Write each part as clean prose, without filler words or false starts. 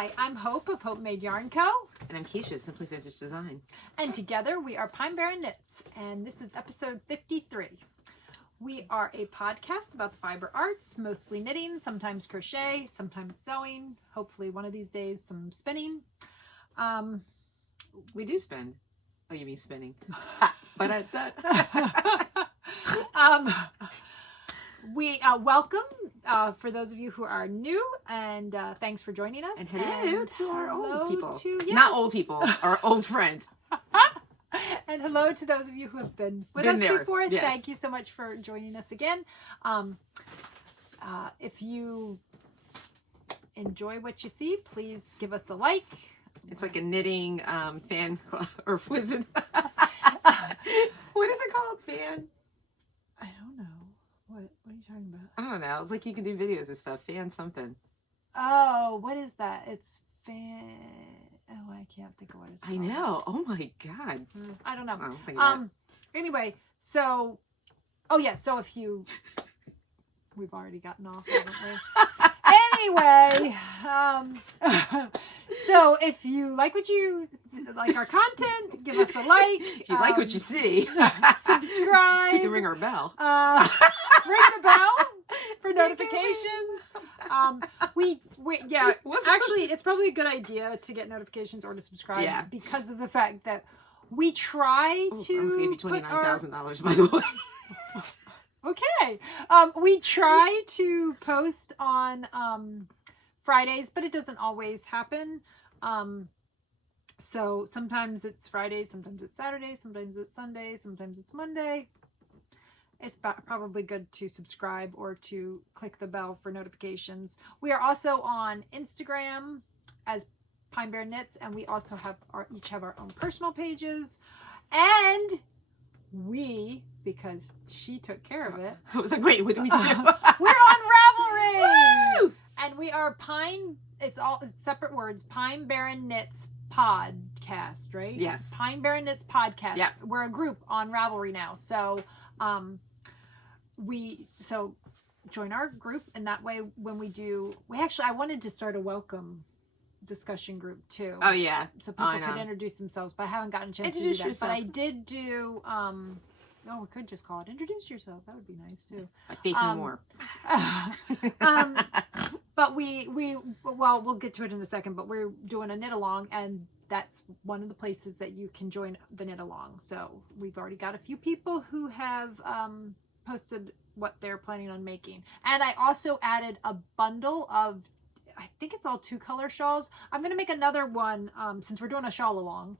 Hi, I'm Hope of Hopemade Yarn Co. And I'm Kiesha of Simply Vintage Design. And together we are Pine Barren Knits, and this is episode 53. We are a podcast about the fiber arts, mostly knitting, sometimes crochet, sometimes sewing, hopefully one of these days some spinning. We do spin. Oh, you mean spinning. But we welcome for those of you who are new, and thanks for joining us. And hello to our old people. Yes. Not old people, our old friends. And hello to those of you who have been with us before. Yes. Thank you so much for joining us again. If you enjoy what you see, please give us a like. It's like a knitting fan club, or was it? What is it called? Fan? I don't know. What are you talking about? I don't know. It's like you can do videos and stuff. Fan something. Oh, what is that? It's fan. Oh, I can't think of what it's called. I know. Oh my God. I don't know. I don't think about it. Anyway, so, oh yeah, so if you, we've already gotten off, haven't we? Anyway, so if you like our content, give us a like. If you like what you see, subscribe. You can ring our bell. Ring the bell for notifications. Actually, it's probably a good idea to get notifications or to subscribe. Yeah. Because of the fact that we try to. I almost gave you $29,000, by the way. Okay. We try to post on Fridays, but it doesn't always happen. So sometimes it's Friday, sometimes it's Saturday, sometimes it's Sunday, sometimes it's Monday. It's probably good to subscribe or to click the bell for notifications. We are also on Instagram as Pine Barren Knits, and we also have each have our own personal pages. And we, because she took care of it. I was like, wait, what do we do? We're on Ravelry! Woo! And we are it's separate words, Pine Barren Knits podcast, right? Yes. Pine Barren Knits podcast. Yeah. We're a group on Ravelry now. So, join our group, and that way when I wanted to start a welcome discussion group too. Oh yeah. So people could introduce themselves, but I haven't gotten a chance to do that. Yourself. But I did do, we could just call it Introduce Yourself. That would be nice too. I think no more. But we'll get to it in a second, but we're doing a Knitalong, and that's one of the places that you can join the Knitalong. So we've already got a few people who have posted what they're planning on making. And I also added a bundle of, I think it's all 2-color shawls. I'm going to make another one, since we're doing a Shawl-a-long.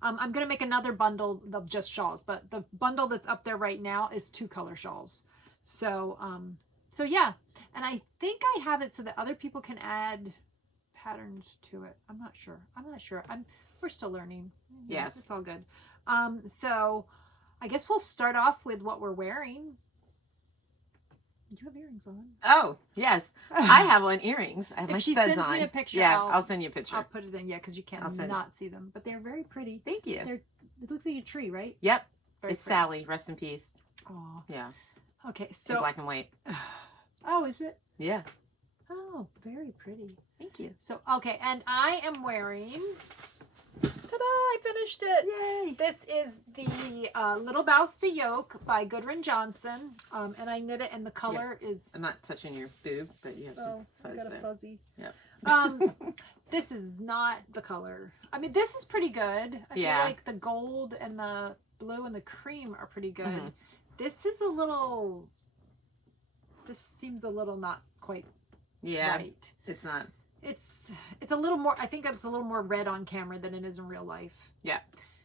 I'm going to make another bundle of just shawls, but the bundle that's up there right now is 2-color shawls. So yeah. And I think I have it so that other people can add patterns to it. I'm not sure. We're still learning. Yes. It's all good. So I guess we'll start off with what we're wearing. You have earrings on. Oh, yes. I have on earrings. I have my studs on. If she sends me a picture, yeah, I'll send you a picture. I'll put it in, because you can't not see them. But they're very pretty. Thank you. It looks like a tree, right? Yep. Very it's pretty. Sally. Rest in peace. Oh. Yeah. Okay, so. In black and white. Oh, is it? Yeah. Oh, very pretty. Thank you. So, okay, and I am wearing, ta-da, I finished it. Yay. This is the Little Blouse to Yoke by Goodwin Johnson, and I knit it, and the color is... I'm not touching your boob, but you have some fuzz got a there. fuzzy. Yep. This is not the color. I mean, this is pretty good. I feel like the gold and the blue and the cream are pretty good. Mm-hmm. This is this seems a little not quite right. It's not. It's a little more, I think it's a little more red on camera than it is in real life. Yeah.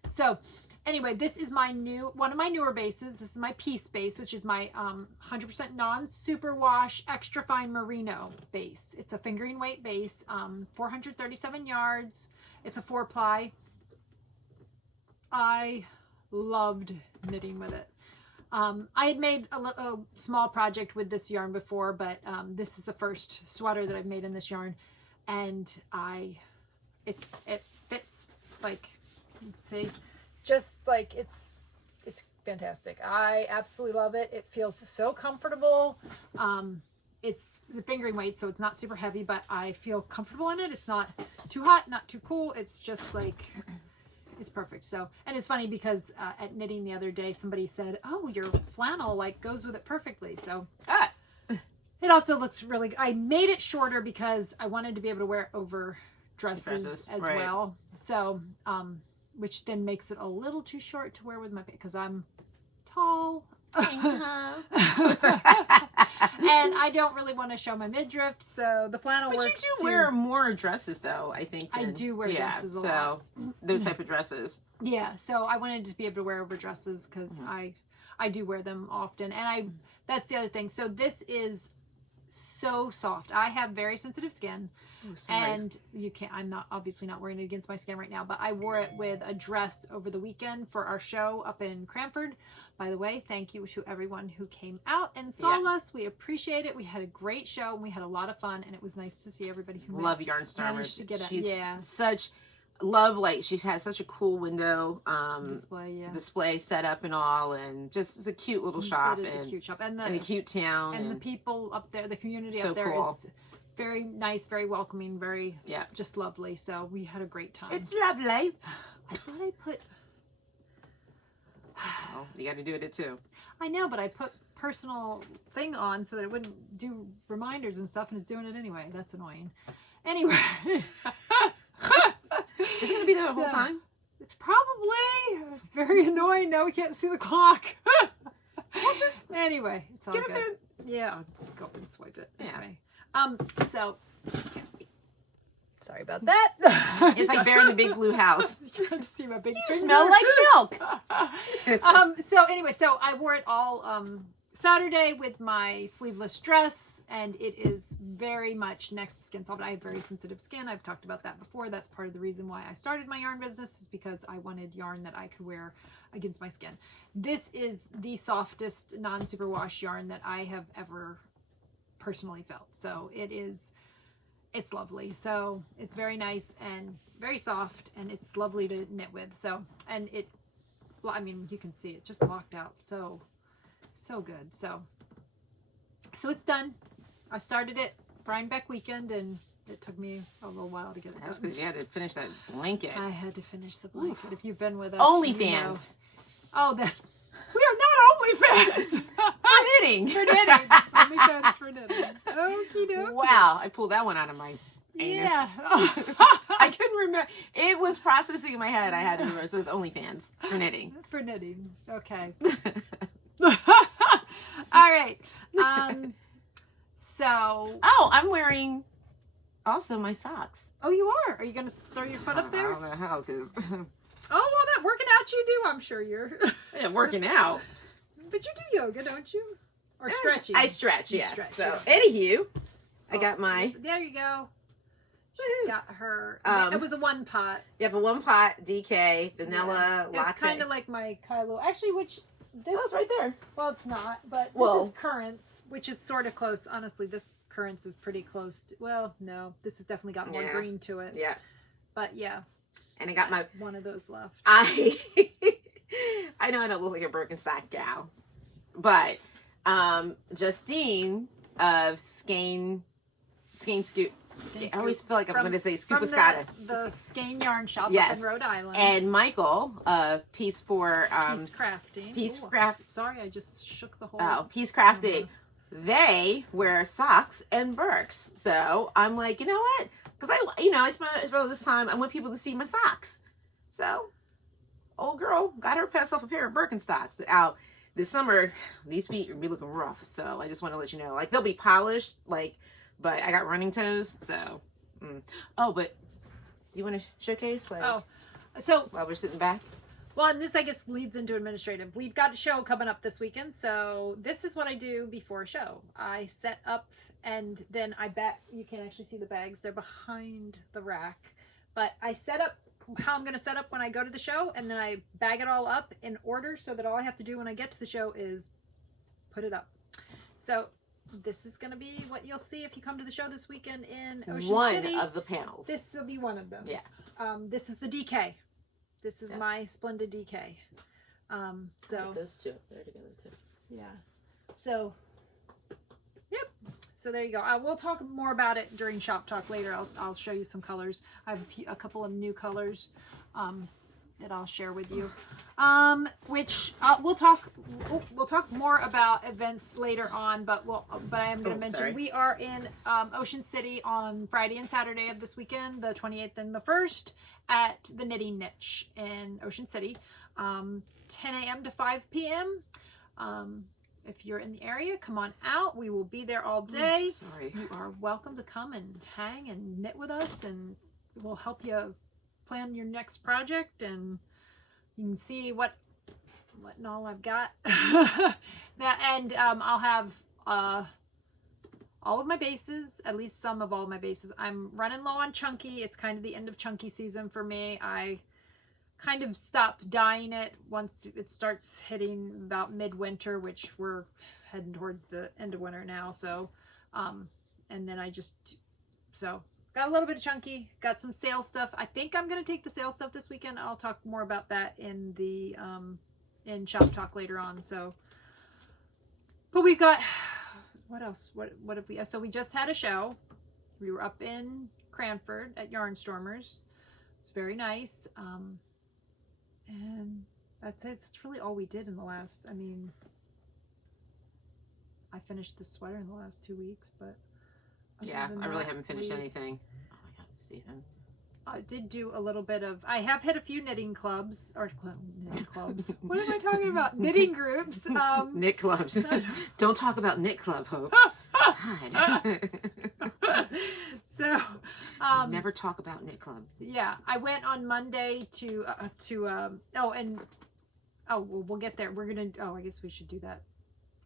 So anyway, this is one of my newer bases. This is my piece base, which is my 100% non-superwash extra fine merino base. It's a fingering weight base, 437 yards. It's a 4-ply. I loved knitting with it. I had made a small project with this yarn before, but this is the first sweater that I've made in this yarn, and it fits like, see, just like it's fantastic. I absolutely love it. It feels so comfortable. it's a fingering weight, so it's not super heavy, but I feel comfortable in it. It's not too hot, not too cool. It's just like, it's perfect. So, and it's funny because at knitting the other day, somebody said, "Oh, your flannel like goes with it perfectly." So it also looks really good. I made it shorter because I wanted to be able to wear it over dresses as well. So, which then makes it a little too short to wear with my, because I'm tall. And I don't really want to show my midriff, so the flannel works. But you do wear more dresses, though, I think. I do wear dresses a lot. So those type of dresses. Yeah, so I wanted to be able to wear over dresses because I do wear them often, and that's the other thing. So this is so soft. I have very sensitive skin, and you can't. I'm not obviously not wearing it against my skin right now, but I wore it with a dress over the weekend for our show up in Cranford. By the way, thank you to everyone who came out and saw us. We appreciate it. We had a great show and we had a lot of fun, and it was nice to see everybody who love Yarnstormers. managed to get it. She's such love. Like she has such a cool window display set up and all, and just it's a cute little shop. It is a cute shop, and a cute town, and the people up there, the community so up there cool. is very nice, very welcoming, very just lovely. So we had a great time. It's lovely. I thought I put. Oh, you got to do it too. I know, but I put personal thing on so that it wouldn't do reminders and stuff, and it's doing it anyway. That's annoying. Anyway. Is it going to be there the whole time? It's it's very annoying. Now we can't see the clock. Well, just anyway, it's all get good. up there. Yeah, I'll just go up and swipe it. Yeah. Anyway. So sorry about that. It's like Bear in the Big Blue House. You can't see my big You finger. smell like milk. So anyway, so I wore it all Saturday with my sleeveless dress, and it is very much next to skin soft. I have very sensitive skin. I've talked about that before. That's part of the reason why I started my yarn business, because I wanted yarn that I could wear against my skin. This is the softest non-superwash yarn that I have ever personally felt. So it's lovely. So it's very nice and very soft, and it's lovely to knit with. So, and I mean, you can see it just blocked out. So good. So it's done. I started it Rhinebeck weekend, and it took me a little while to get it done. That's because you had to finish that blanket. I had to finish the blanket. Oof. If you've been with us, OnlyFans. Oh, we are not OnlyFans. For knitting. For knitting. OnlyFans for knitting. Okie dokie. Wow, I pulled that one out of my anus. Yeah. I couldn't remember. It was processing in my head. I had to remember. So it was OnlyFans for knitting. For knitting. Okay. All right. So. Oh, I'm wearing also my socks. Oh, you are? Are you going to throw your foot up there? I don't know how, because. Oh, well, that working out you do, I'm sure you're. Yeah, working out. But you do yoga, don't you? Or stretching? I stretch, You yeah. stretch, So, yeah. anywho, I got my. There you go. She's got her. It was a one pot. Yeah, but one pot, DK, vanilla, latte. It's kind of like my Kylo. Actually, which. This, it's right there. Well, it's not, but Well, this is Currents, which is sort of close. Honestly, this Currents is pretty close to, well, no, this has definitely got more green to it. Yeah. But yeah. And I got my one of those left. I know I don't look like a Birkenstock gal, but Justine of Skein Scoop. I always feel like I'm going to say Scoopascata. The Skein yarn shop up in Rhode Island. And Michael, Piece Crafting. Piece Craft. Sorry, I just shook the whole. Oh, Piece Crafting. They wear socks and Birks. So I'm like, you know what? Because I spent all this time. I want people to see my socks. So, old girl got herself a pair of Birkenstocks. Out this summer, these feet are be looking rough. So I just want to let you know, like they'll be polished, but I got running toes. So, oh, but do you want to showcase? So while we're sitting back. Well, and this I guess leads into administrative. We've got a show coming up this weekend, so this is what I do before a show. I set up, and then I bet you can't actually see the bags. They're behind the rack. But I set up how I'm going to set up when I go to the show, and then I bag it all up in order so that all I have to do when I get to the show is put it up. So this is going to be what you'll see if you come to the show this weekend in Ocean City. One of the panels. This will be one of them. Yeah. This is the DK. This is my splendid DK. So those two, they're together too. Yeah. So, yep. So there you go. We'll talk more about it during shop talk later. I'll show you some colors. I have a couple of new colors that I'll share with you. Which we'll talk more about events later on. But I am going to mention we are in Ocean City on Friday and Saturday of this weekend, the 28th and the 1st, at the Knitting Niche in Ocean City, 10 a.m. to 5 p.m. If you're in the area, come on out. We will be there all day. You are welcome to come and hang and knit with us, and we'll help you plan your next project, and you can see what and all I've got. I'll have all of my bases, at least some of all of my bases. I'm running low on chunky. It's kind of the end of chunky season for me. I kind of stop dyeing it once it starts hitting about midwinter, which we're heading towards the end of winter now. So, and then got a little bit of chunky, got some sale stuff. I think I'm going to take the sale stuff this weekend. I'll talk more about that in the, in shop talk later on. So, but we've got, what else? What have we, so we just had a show. We were up in Cranford at Yarn Stormers. It's very nice. And that's really all we did in the last, I mean, I finished the sweater in the last 2 weeks, but yeah, I really haven't finished anything. Oh, I got to see them. I did do a little bit of, I have hit a few knitting clubs, knitting clubs. What am I talking about? Knitting groups. Knit clubs. Don't talk about knit club, Hope. So, never talk about knit club. Yeah, I went on Monday we'll get there. We're gonna. I guess we should do that.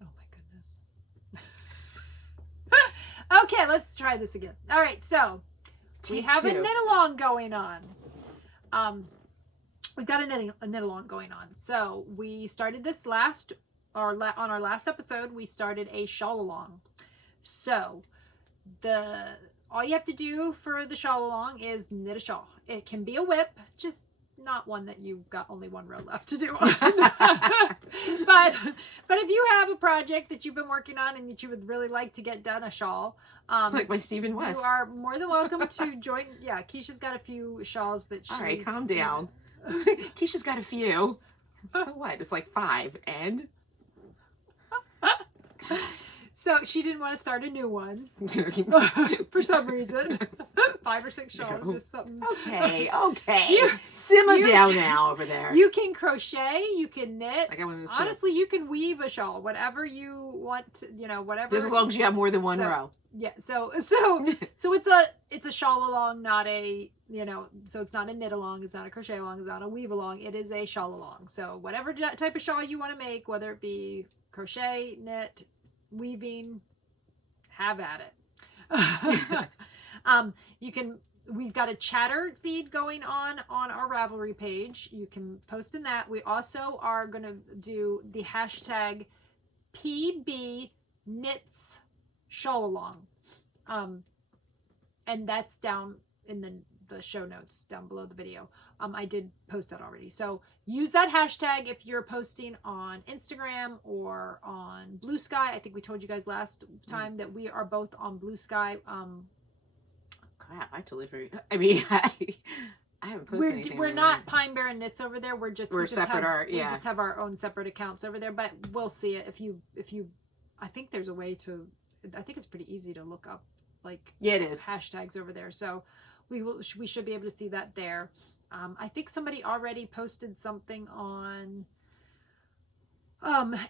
Oh my goodness. Okay, let's try this again. All right, so we have a knit along going on. We've got a knit along going on. So we started this on our last episode. We started a Shawl-a-long. So all you have to do for the Shawl-a-long is knit a shawl. It can be a whip, just not one that you've got only one row left to do. But if you have a project that you've been working on and that you would really like to get done, a shawl, like my Stephen West, you are more than welcome to join. Yeah, Kiesha's got a few shawls that she's... All right, calm down. Kiesha's got a few. So what? It's like 5 and... So she didn't want to start a new one for some reason. 5 or 6 shawls, just something. Okay. Simmer down now over there. You can crochet, you can knit. I got one of those. Honestly, you can weave a shawl, whatever you want. Whatever. Just as long as you have more than one row. Yeah. So it's a Shawl-a-long, not a So it's not a knit along, it's not a crochet along, it's not a weave along. It is a Shawl-a-long. So whatever type of shawl you want to make, whether it be crochet, knit, weaving, have at it. We've got a chatter feed going on our Ravelry page. You can post in that. We also are going to do the hashtag PB Knits Shawl-a-long. And that's down in the show notes down below the video. I did post that already. So use that hashtag if you're posting on Instagram or on Blue Sky. I think we told you guys last time that we are both on Blue Sky. Crap, I totally forgot. I mean, I haven't posted anything. We're not Pine Barren Knits over there. We just have our own separate accounts over there. But we'll see it if you. I think there's a way to. I think it's pretty easy to look up it is hashtags over there. So we should be able to see that there. I think somebody already posted something on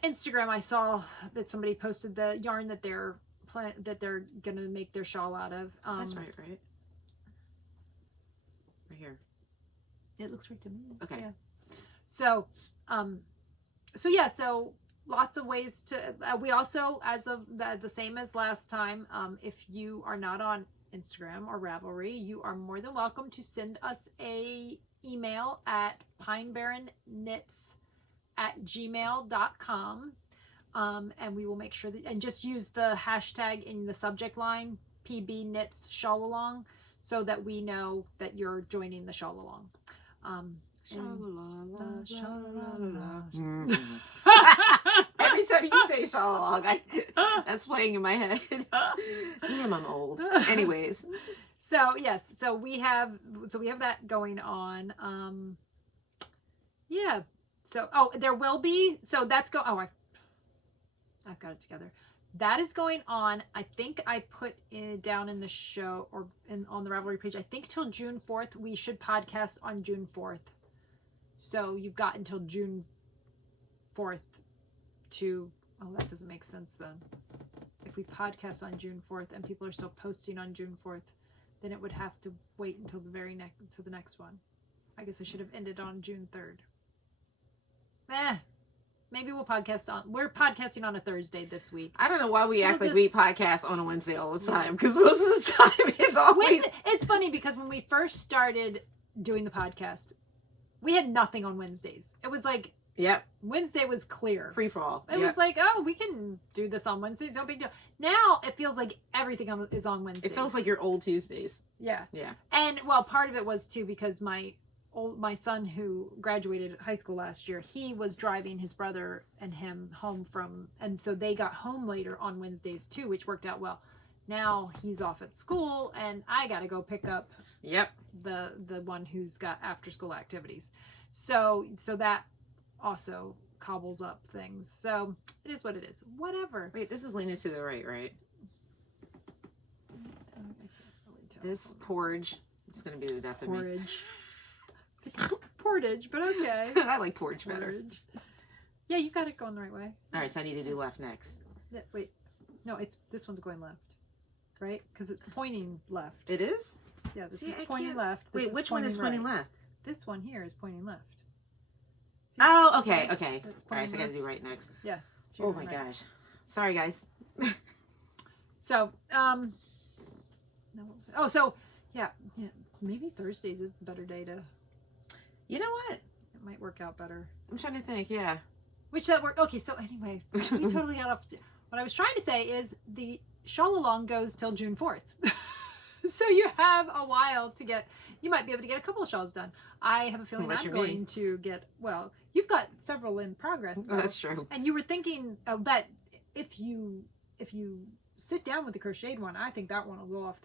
Instagram. I saw that somebody posted the yarn that they're gonna make their shawl out of. That's right? Right here. It looks right to me. Okay. Yeah. So lots of ways to. We also, as of the same as last time, if you are not on Instagram or Ravelry, you are more than welcome to send us a email at pinebarrenknits@gmail.com, and we will make sure that, and just use the hashtag in the subject line, PB Knits Shawl-a-long, so that we know that you're joining the Shawl-a-long. Every time you say Shawl-a-long, that's playing in my head. Damn, I'm old. Anyways. So yes, so we have that going on. Yeah. So there will be, so that's I've got it together. That is going on. I think I put it down in the show or on the Ravelry page. I think till June 4th. We should podcast on June 4th. So you've got until June 4th to, that doesn't make sense then. If we podcast on June 4th and people are still posting on June 4th, then it would have to wait until the next one. I guess I should have ended on June 3rd. Maybe we'll we're podcasting on a Thursday this week. I don't know why we act like we podcast on a Wednesday all the time, because most of the time it's always... It's funny because when we first started doing the podcast, we had nothing on Wednesdays. It was like, yep, Wednesday was clear. Free for all. It was like, we can do this on Wednesdays, no big deal. Now it feels like everything is on Wednesdays. It feels like your old Tuesdays. Yeah. Yeah. And, well, part of it was, too, because my son who graduated high school last year, he was driving his brother and him home and so they got home later on Wednesdays too, which worked out well. Now he's off at school and I got to go pick up the one who's got after school activities. So that also cobbles up things. So it is what it is. Whatever. Wait, this is leaning to the right? This porridge is going to be the death of me. Portage, but okay. I like porridge better. Yeah, you got it going the right way. All right, so I need to do left next. Wait, no, this one's going left, right? Because it's pointing left. It is? Yeah, this is pointing left. Wait, which one is pointing left? This one here is pointing left. See, oh, okay. All right, so I got to do right next. Yeah. Oh my gosh. Sorry, guys. So, yeah, maybe Thursdays is the better day to... You know what? It might work out better. I'm trying to think, yeah. Which that work? Okay, so anyway, we totally got off. What I was trying to say is the Shawl-a-long goes till June 4th. So you have a while to you might be able to get a couple of shawls done. I have a feeling I'm going to get, you've got several in progress. Though. That's true. And you were thinking that if you sit down with the crocheted one, I think that one will go off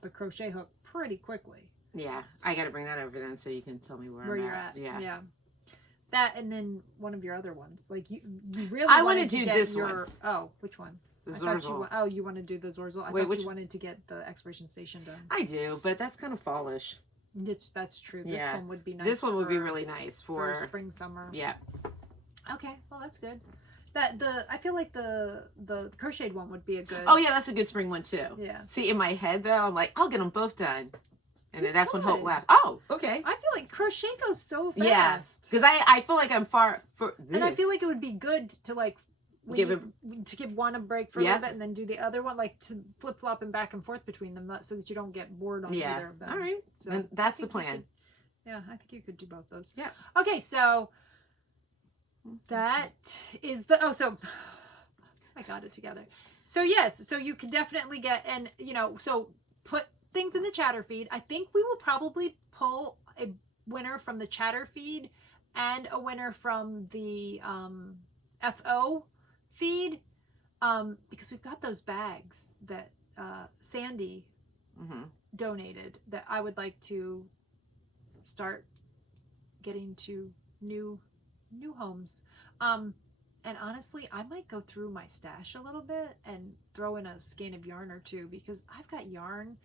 the crochet hook pretty quickly. Yeah, I got to bring that over then so you can tell me where you're at. Yeah. That and then one of your other ones. Like you really. I want to do this one. Oh, which one? The Zorzal. You want to do the Zorzal? I thought you wanted to get the expiration station done. I do, but that's kind of fallish. That's true. This one would be nice. This one would be really nice for spring, summer. Yeah. Okay, well that's good. I feel like the crocheted one would be a good. Oh yeah, that's a good spring one too. Yeah. See, in my head though, I'm like, I'll get them both done. And then that's when Hope left. Oh, okay. I feel like crochet goes so fast. Yeah, because I feel like I'm far. And I feel like it would be good to like give one a break for a little bit and then do the other one, like to flip flopping back and forth between them, so that you don't get bored on either of them. All right, so then that's the plan. I think you could do both those. Yeah. Okay, so that is so I got it together. So yes, so you can definitely get, and so put things in the chatter feed. I think we will probably pull a winner from the chatter feed and a winner from the FO feed, because we've got those bags that Sandy donated that I would like to start getting to new homes. And honestly, I might go through my stash a little bit and throw in a skein of yarn or two, because I've got yarn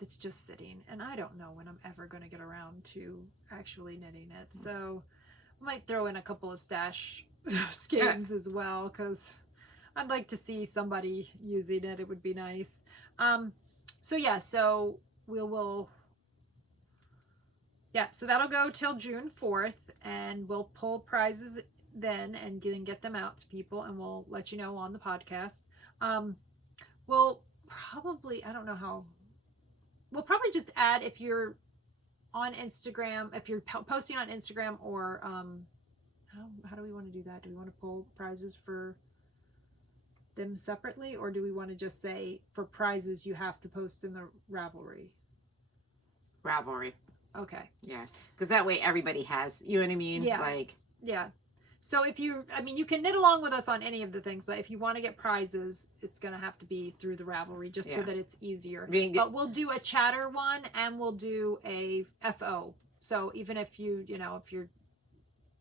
that's just sitting and I don't know when I'm ever going to get around to actually knitting it. So I might throw in a couple of stash skeins as well, because I'd like to see somebody using it. It would be nice. So so that'll go till June 4th, and we'll pull prizes then and get them out to people, and we'll let you know on the podcast. We'll probably, I don't know how, we'll probably just add, if you're on Instagram, if you're posting on Instagram, or how do we want to do that? Do we want to pull prizes for them separately, or do we want to just say for prizes you have to post in the Ravelry? Ravelry. Okay. Yeah, because that way everybody has, you know what I mean? Yeah. Like. Yeah. So if you, I mean, you can knit along with us on any of the things, but if you want to get prizes, it's going to have to be through the Ravelry just so that it's easier. But we'll do a chatter one and we'll do a FO. So even if you, if you're,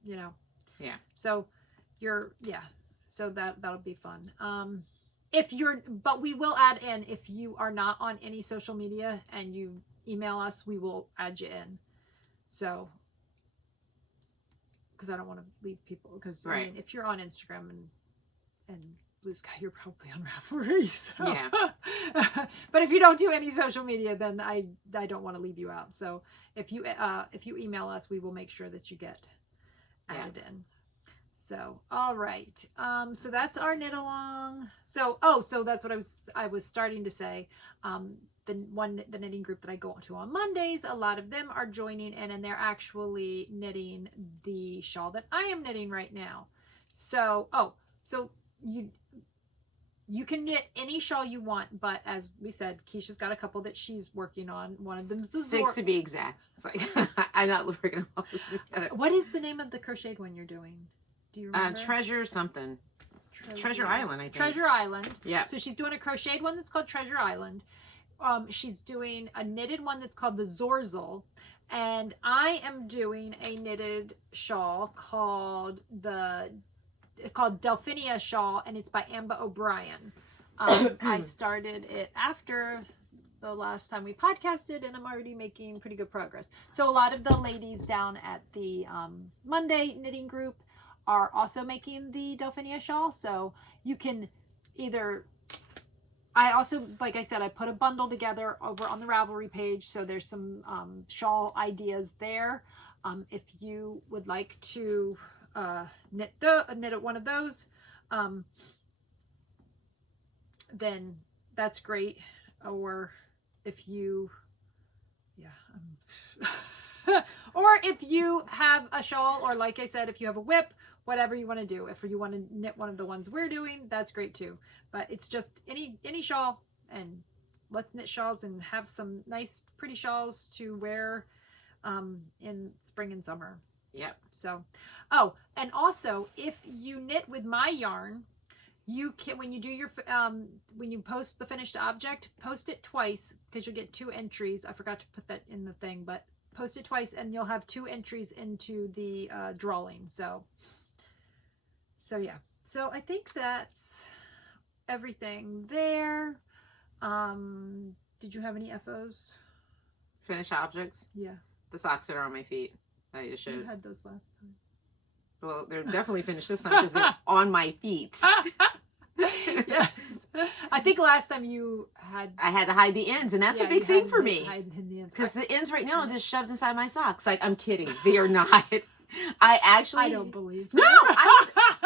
yeah. So so that'll be fun. But we will add in, if you are not on any social media and you email us, we will add you in. So, because I don't want to leave people, because I mean, if you're on Instagram and Blue Sky, you're probably on Ravelry. So. Yeah. But if you don't do any social media, then I don't want to leave you out. So if you email us, we will make sure that you get added in. So, all right. So that's our knit along. So that's what I was starting to say. The knitting group that I go to on Mondays, a lot of them are joining in, and they're actually knitting the shawl that I am knitting right now. So, so you can knit any shawl you want, but as we said, Kiesha's got a couple that she's working on. One of them is the 6 to be exact. It's like, I'm not working on all this together. What is the name of the crocheted one you're doing? Do you remember? Treasure something. Treasure Island, I think. Treasure Island. Yeah. So she's doing a crocheted one that's called Treasure Island. She's doing a knitted one that's called the Zorzel. And I am doing a knitted shawl called Delphinia Shawl, and it's by Amba O'Brien. I started it after the last time we podcasted, and I'm already making pretty good progress. So a lot of the ladies down at the Monday knitting group are also making the Delphinia shawl. So you can either, I also, like I said, I put a bundle together over on the Ravelry page. So there's some shawl ideas there. If you would like to knit one of those, then that's great. Or if you, or if you have a shawl, or like I said, if you have a whip, whatever you want to do. If you want to knit one of the ones we're doing, that's great too. But it's just any shawl, and let's knit shawls and have some nice, pretty shawls to wear in spring and summer. Yep. So, and also if you knit with my yarn, you can, when you do your when you post the finished object, post it twice, because you'll get 2 entries. I forgot to put that in the thing, but post it twice and you'll have 2 entries into the drawing. So yeah. So I think that's everything there. Did you have any FOs? Finished objects? Yeah. The socks that are on my feet. I just showed. You had those last time. Well, they're definitely finished this time because they're on my feet. Yes. I think last time I had to hide the ends, and that's a big thing for me. Because the the ends right now are just shoved inside my socks. Like, I'm kidding. They are not. I don't believe that. No,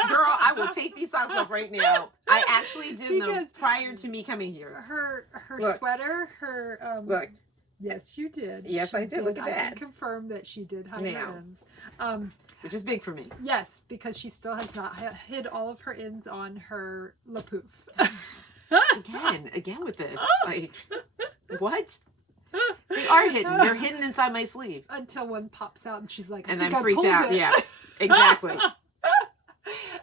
girl, I will take these socks off right now. I actually did them prior to me coming here. Her Look. sweater, her look. Yes, you did. Yes, I did. Look at that. I can confirm that she did hide her ends. Which is big for me. Yes, because she still has not hid all of her ends on her lapoof. Again with this. Like, what? They are hidden. They're hidden inside my sleeve. Until one pops out and she's like, and I'm freaked out. Yeah, exactly.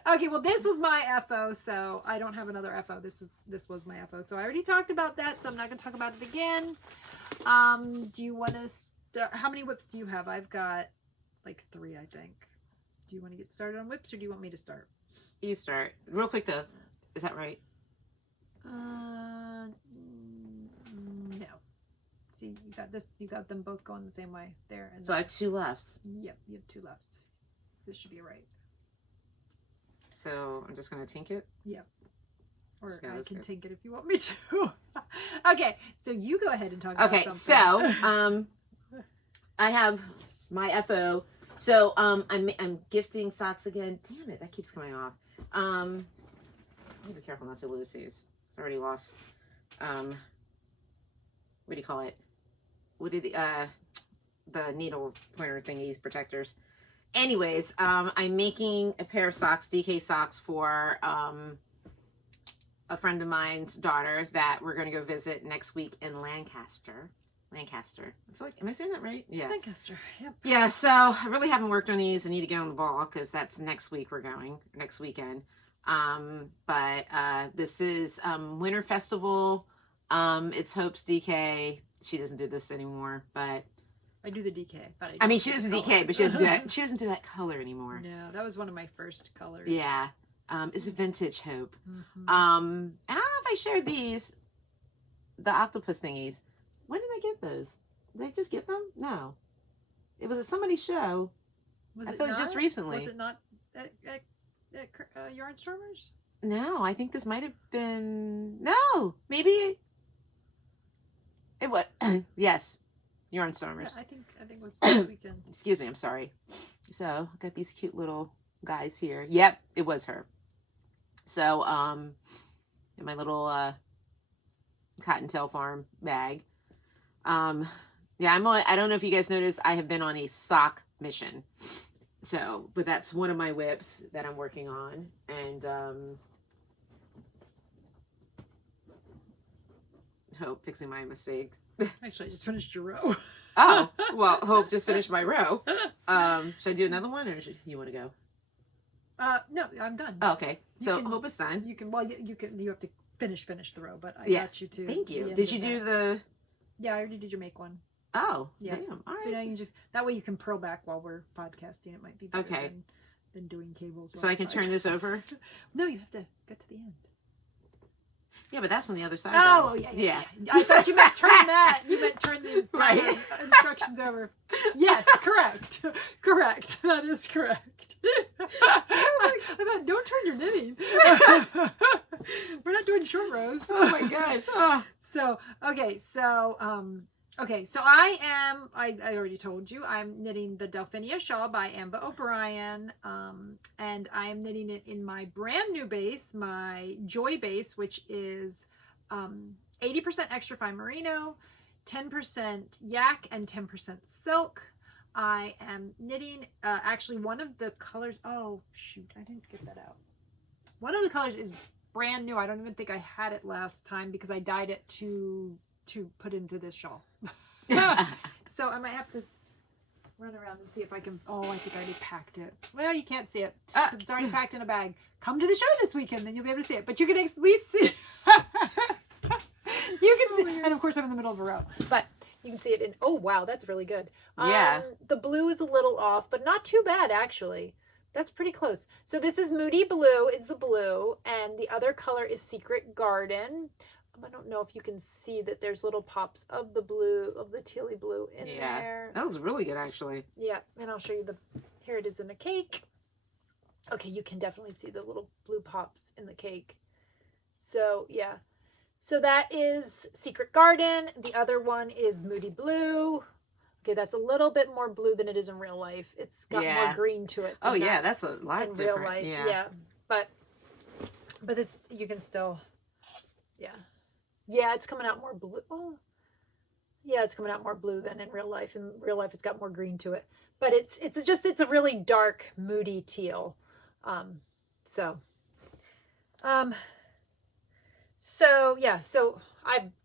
Okay, well, this was my FO, so I don't have another FO. This was my FO. So I already talked about that, so I'm not going to talk about it again. Do you want to start? How many whips do you have? I've got like 3, I think. Do you want to get started on whips, or do you want me to start? You start. Real quick, though. Is that right? No. See, you got this. You got them both going the same way there. And so I have 2 lefts. Yep, you have 2 lefts. This should be right. So I'm just going to tink it? Yep. Or I can tink it if you want me to. Okay, so you go ahead and talk about something. So I have my FO. So I'm gifting socks again. Damn it, that keeps coming off. I need to be careful not to lose these. It's already lost. What do you call it? What did the needle pointer thingies, protectors? Anyways, I'm making a pair of socks, DK socks, for a friend of mine's daughter that we're going to go visit next week in Lancaster. Lancaster. I feel like, am I saying that right? Yeah. Lancaster. Yep. Yeah, so I really haven't worked on these. I need to get on the ball because that's next week we're going, next weekend. But this is Winter Festival. It's Hope's DK. She doesn't do this anymore, but I do the DK. But I mean, she does the DK, but she doesn't do that. She doesn't do that color anymore. No, that was one of my first colors. Yeah. It's a vintage Hope. Mm-hmm. And I don't know if I shared these, the octopus thingies. When did I get those? Did I just get them? No. It was at somebody's show. Was I it feel like not? just recently. Was it not at Yarn Stormers? No, I think this might have been... No, maybe... It was... Yes. Yarn Stormers. Yeah, I think it was this weekend. Excuse me, I'm sorry. So, I got these cute little guys here. Yep, it was her. So, in my little Cottontail Farm bag. Yeah, I don't know if you guys noticed, I have been on a sock mission. So, but that's one of my whips that I'm working on. And, Hope, fixing my mistake. Actually, I just finished your row. Oh, well, Hope just finished my row. Should I do another one or should you want to go? No, I'm done. Oh, okay. So Hope is done. You can, well, you have to finish the row, but I Yes. got you to. Thank you. the end Did of you do that. the... Yeah, I already did your make one. Oh, Yeah. damn. All right. So now you can just, that way you can purl back while we're podcasting. It might be better Okay. than doing cables. So I can turn this over? No, you have to get to the end. Yeah, but that's on the other side. Oh, though. yeah. I thought you meant turn that. You meant turn the Right. instructions over. Yes, correct. Correct. That is correct. I thought, don't turn your knitting. We're not doing short rows. Oh my gosh. Oh. So, okay, so I already told you, I'm knitting the Delphinia Shawl by Amba O'Brien, and I am knitting it in my brand new base, my Joy base, which is 80% extra fine merino, 10% yak, and 10% silk. I am knitting, actually one of the colors, oh shoot, I didn't get that out. One of the colors is brand new. I don't even think I had it last time because I dyed it to put into this shawl. So I might have to run around and see if I can, oh, I think I already packed it. Well, you can't see it because it's already packed in a bag. Come to the show this weekend, then you'll be able to see it. But you can at least see you can see, and of course I'm in the middle of a row, but you can see it in, oh wow, that's really good. Yeah. The blue is a little off, but not too bad actually. That's pretty close. So this is Moody Blue is the blue, and the other color is Secret Garden. I don't know if you can see that there's little pops of the blue, of the tealy blue in there. That looks really good, actually. Yeah, and I'll show you here it is in a cake. Okay, you can definitely see the little blue pops in the cake. So, yeah. So that is Secret Garden. The other one is Moody Blue. Okay, that's a little bit more blue than it is in real life. It's got more green to it. Oh, yeah, that's a lot in different. real life. Yeah. But it's, you can still, yeah, it's coming out more blue. Oh, yeah, it's coming out more blue than in real life. In real life, it's got more green to it. But it's a really dark, moody teal. So I've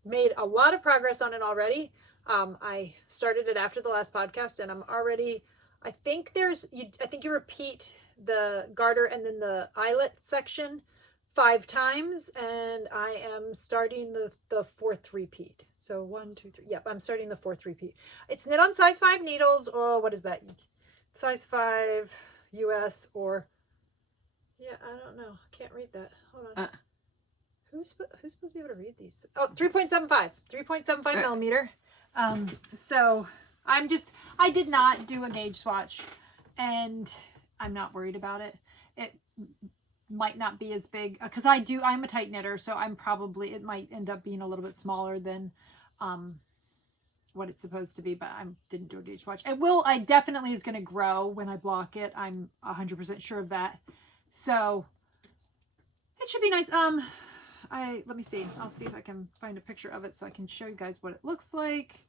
made a lot of progress on it already. I started it after the last podcast, and I'm already, I think you repeat the garter and then the eyelet section 5 times, and I am starting the 4th repeat. So 1, 2, 3. Yep, I'm starting the 4th repeat. It's knit on size 5 needles. Oh, what is that? Size 5 US or, yeah, I don't know. I can't read that. Hold on. Who's supposed to be able to read these? Oh, 3.75 millimeter. So I did not do a gauge swatch, and I'm not worried about it. It might not be as big because I'm a tight knitter, so it might end up being a little bit smaller than what it's supposed to be, but I didn't do a gauge swatch. I definitely is going to grow when I block it. I'm 100% sure of that. So it should be nice. Let me see. I'll see if I can find a picture of it so I can show you guys what it looks like.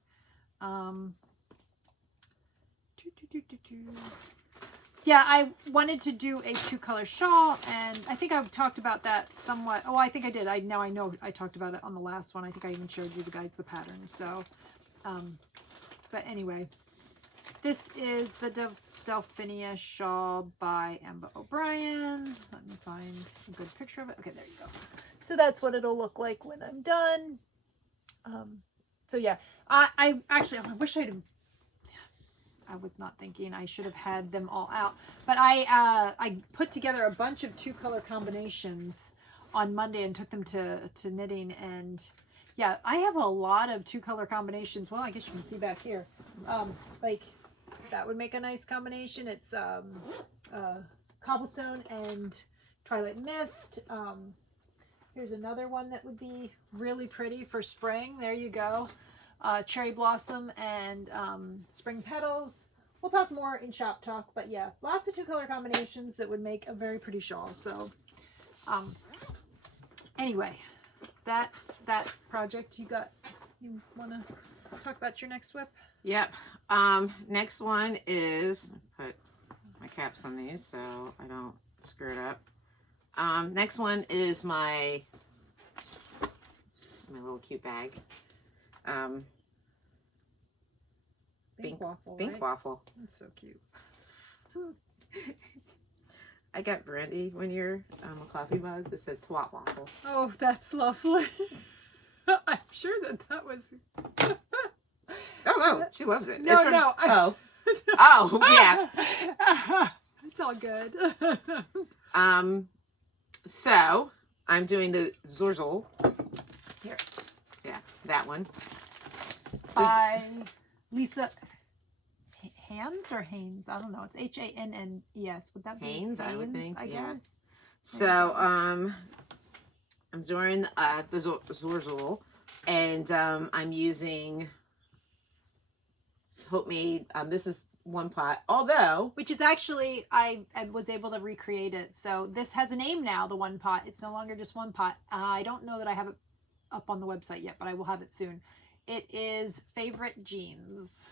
Yeah, I wanted to do a 2-color shawl, and I think I've talked about that somewhat. Oh, I think I did. I know I talked about it on the last one. I think I even showed you guys the pattern. So But anyway, this is the Delphinia shawl by Amber O'Brien. Let me find a good picture of it. Okay, there you go. So that's what it'll look like when I'm done. So yeah, I actually, I wish I was not thinking I should have had them all out, but I put together a bunch of 2-color combinations on Monday and took them to knitting, and yeah, I have a lot of 2-color combinations. Well, I guess you can see back here, like that would make a nice combination. It's Cobblestone and Twilight Mist. Here's another one that would be really pretty for spring. There you go. Cherry Blossom and Spring Petals. We'll talk more in shop talk, but yeah, lots of 2-color combinations that would make a very pretty shawl. So anyway, that's that project. You want to talk about your next whip? Yep. Next one is, put my caps on these so I don't screw it up. Next one is my little cute bag. Pink waffle. Pink right? waffle. That's so cute. I got Brandy one year a coffee mug that said twat waffle. Oh, that's lovely. I'm sure that was. Oh no, she loves it. No, no. Oh, oh yeah. It's all good. So I'm doing the Zorzel. Here. Yeah, that one. By Lisa Hands or Haynes? I don't know. It's Hannes. Would that be Haynes? I would think. I Yeah. guess. So I'm doing the Zorzel, and I'm using Hopemade. This is one pot, although Which is actually, I was able to recreate it. So this has a name now, the one pot. It's no longer just one pot. I don't know that I have it up on the website yet, but I will have it soon. It is Favorite Jeans.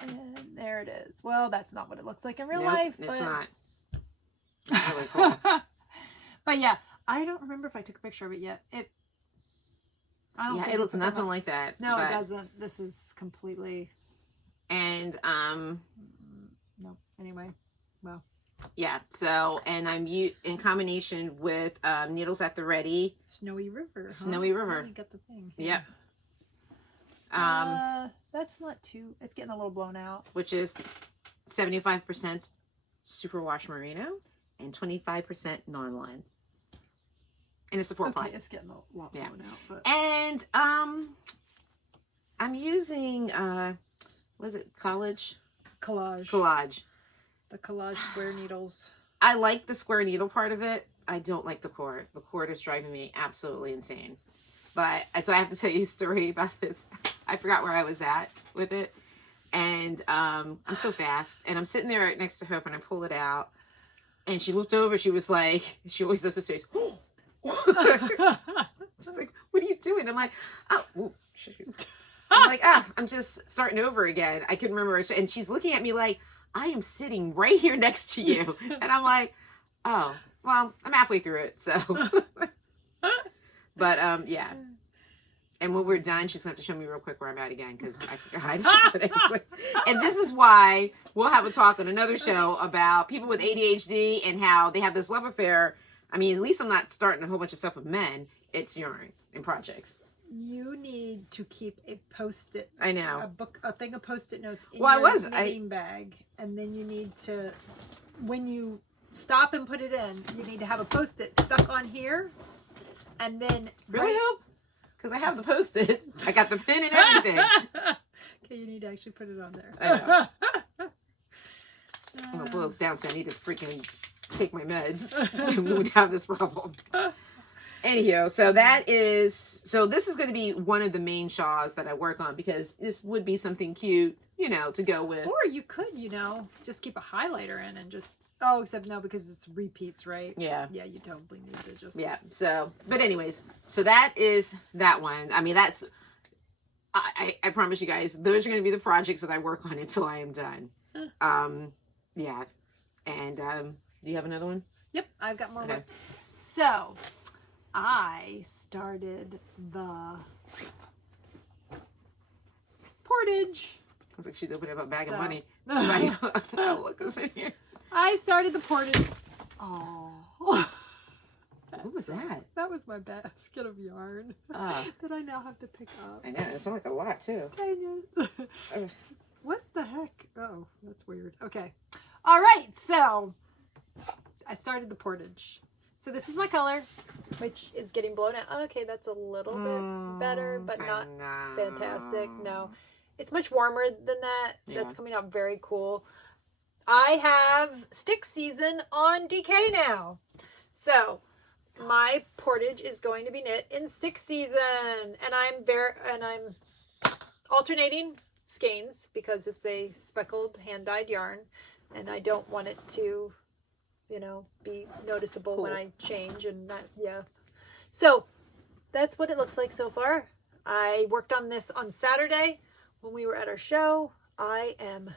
And there it is. Well, that's not what it looks like in real life. But... It's not. It's really cool. But yeah, I don't remember if I took a picture of it yet. I don't Yeah, think it looks nothing like that. No, but... it doesn't. This is completely... And no. Anyway, well. yeah. So, and I'm in combination with Needles at the Ready. Snowy River. Huh? Snowy River. Oh, you got the thing. Yep. That's not too. It's getting a little blown out. Which is 75% superwash merino and 25% non-line. And it's a 4-ply. Okay, it's getting a lot blown out. But... And I'm using what is it? Collage. The collage square needles. I like the square needle part of it. I don't like the cord. The cord is driving me absolutely insane. But so I have to tell you a story about this. I forgot where I was at with it. And I'm so fast. And I'm sitting there right next to Hope and I pull it out. And she looked over. She was like, she always does this face. She's like, what are you doing? I'm like, oh, shoot. I'm like, I'm just starting over again. I couldn't remember. And she's looking at me like, I am sitting right here next to you. And I'm like, oh, well, I'm halfway through it. So, but yeah. And when we're done, she's going to have to show me real quick where I'm at again because I forgot. But anyway. And this is why we'll have a talk on another show about people with ADHD and how they have this love affair. I mean, at least I'm not starting a whole bunch of stuff with men. It's yarn and projects. You need to keep a Post-it. I know. A thing of Post-it notes in your knitting bag. And then you need to, when you stop and put it in, you need to have a Post-it stuck on here. And then... Really, Hope? Because I have the Post-its. I got the pin and everything. Okay, you need to actually put it on there. I know. When it boils down to I need to freaking take my meds. And we would have this problem. Anyhow, so this is going to be one of the main shawls that I work on because this would be something cute, to go with. Or you could, just keep a highlighter in and just, except no, because it's repeats, right? Yeah. Yeah, you totally need to just. Yeah, so, but anyways, so that is that one. I mean, that's, I promise you guys, those are going to be the projects that I work on until I am done. Yeah. And, do you have another one? Yep, I've got more whips. So, I started the portage. Looks like she's opening up a bag of So- money. Oh, look what's in here. I started the portage. Oh. What was that? That was my basket of yarn that I now have to pick up. I know, it sounds like a lot too. Dang it. What the heck? Oh, that's weird. Okay. All right. So I started the portage. So this is my color, which is getting blown out. Okay, that's a little bit better, but not fantastic. No, it's much warmer than that. Yeah. That's coming out very cool. I have stick season on DK now. So my portage is going to be knit in stick season, and I'm alternating skeins because it's a speckled hand-dyed yarn, and I don't want it to, be noticeable when I change and not, yeah. So that's what it looks like so far. I worked on this on Saturday when we were at our show. I am